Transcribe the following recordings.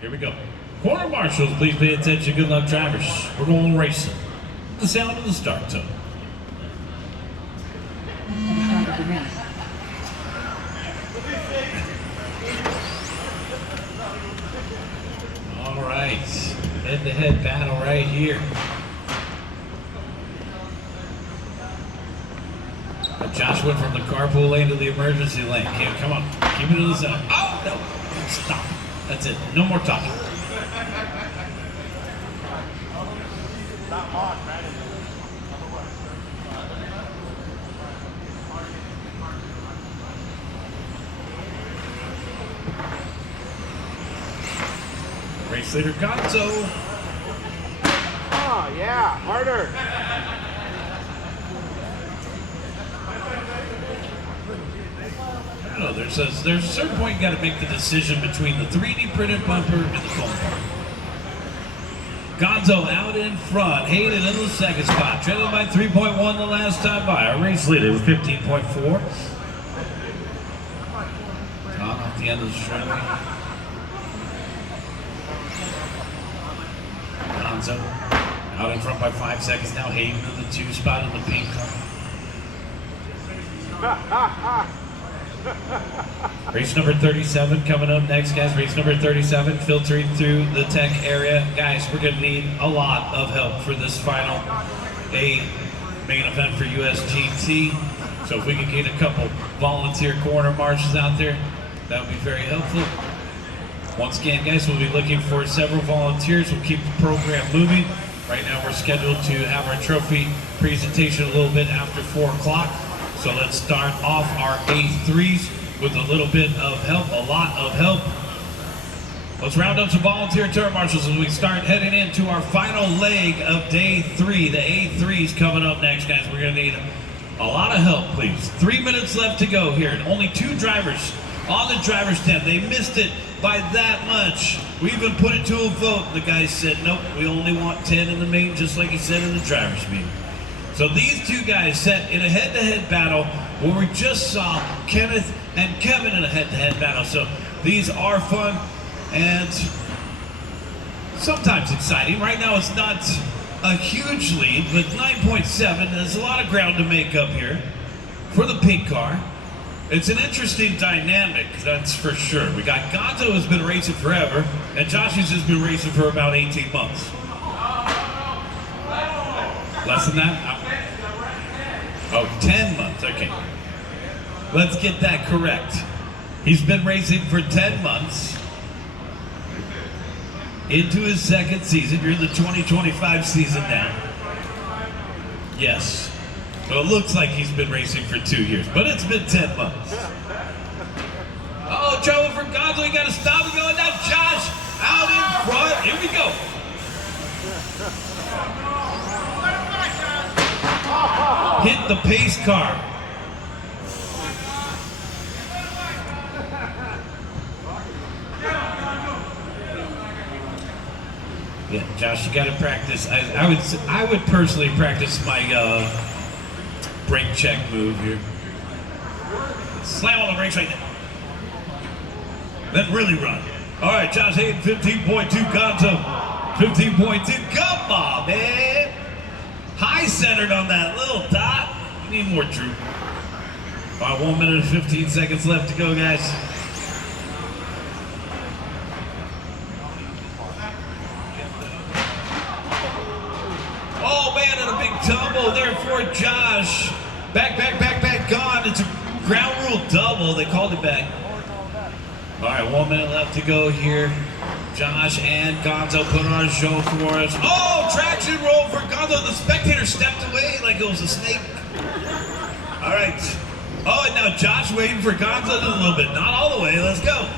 Here we go. Corner marshals, please pay attention. Good luck, drivers. We're going racing. The sound of the start tone. All right, head-to-head battle right here. Josh went from the carpool lane to the emergency lane. Okay, come on, keep it to the center. Oh, no, stop. That's it, no more talking. Race leader Gonzo. Oh, yeah, harder. I don't know, there's a certain point you got to make the decision between the 3D printed bumper and the foam part. Gonzo out in front, Hayden in the second spot, trailing by 3.1 the last time by. Our race leader with 15.4. Tom off the end of the straightaway. Gonzo out in front by 5 seconds now. Hayden in the 2 spot in the pink car. Race number 37 coming up next, guys. Race number 37 filtering through the tech area. Guys, we're going to need a lot of help for this final main event for USGT. So if we can get a couple volunteer corner marshals out there, that would be very helpful. Once again, guys, we'll be looking for several volunteers. We'll keep the program moving. Right now we're scheduled to have our trophy presentation a little bit after 4 o'clock. So let's start off our A3s with a little bit of help, a lot of help. Let's round up some volunteer turn marshals as we start heading into our final leg of day 3. The A3s coming up next, guys. We're gonna need a lot of help, please. 3 minutes left to go here, and only 2 drivers on the driver's tent. They missed it by that much. We even put it to a vote. The guy said, nope, we only want 10 in the main, just like he said in the driver's meeting. So these 2 guys set in a head-to-head battle where we just saw Kenneth and Kevin in a head-to-head battle. So these are fun and sometimes exciting. Right now it's not a huge lead, but 9.7. There's a lot of ground to make up here for the pink car. It's an interesting dynamic, that's for sure. We got Gonzo, who's been racing forever, and Josh has just been racing for about 18 months. Less than that? Oh, 10 months, okay. Let's get that correct. He's been racing for 10 months. Into his 2nd season. You're in the 2025 season now. Yes. So it looks like he's been racing for 2 years, but it's been 10 months. Oh, trouble for Gonzo. He got to stop and go. Now Josh out in front. Here we go. Hit the pace car. Yeah, Josh, you got to practice. I would personally practice my brake check move here. Slam on the brakes right now. Then really run. All right, Josh Hayden, 15.2, Gonzo, 15.2. Come on, man. High centered on that little dot. You need more droop. About 1 minute and 15 seconds left to go, guys. Oh man, and a big tumble there for Josh. Back, gone. It's a ground rule double. They called it back. All right, 1 minute left to go here. Josh and Gonzo put on a show for us. Oh, traction roll for Gonzo. The spectator stepped away like it was a snake. All right. Oh, and now Josh waiting for Gonzo a little bit. Not all the way. Let's go.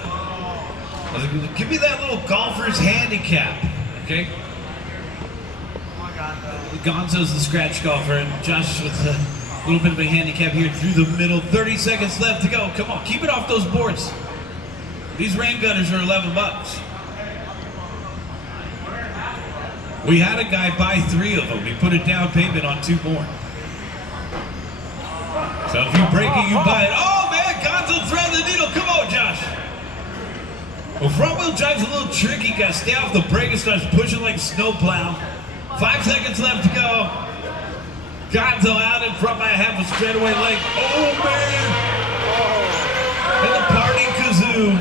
Give me that little golfer's handicap, okay? Gonzo's the scratch golfer, and Josh with a little bit of a handicap here through the middle. 30 seconds left to go. Come on, keep it off those boards. These rain gutters are 11 bucks. We had a guy buy 3 of them. He put a down payment on 2 more. So if you break it, you buy it. Oh man, Gonzo threaded the needle. Come on, Josh. Well, front wheel drive's a little tricky. Got to stay off the brake and starts pushing like a snowplow. 5 seconds left to go. Gonzo out in front by half a straightaway length. Oh, man. And the party kazoo.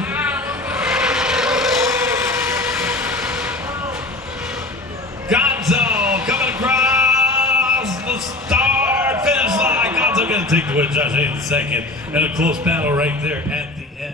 Gonzo coming across the start finish line. Gonzo going to take the win. Josh Hayden second. And a close battle right there at the end.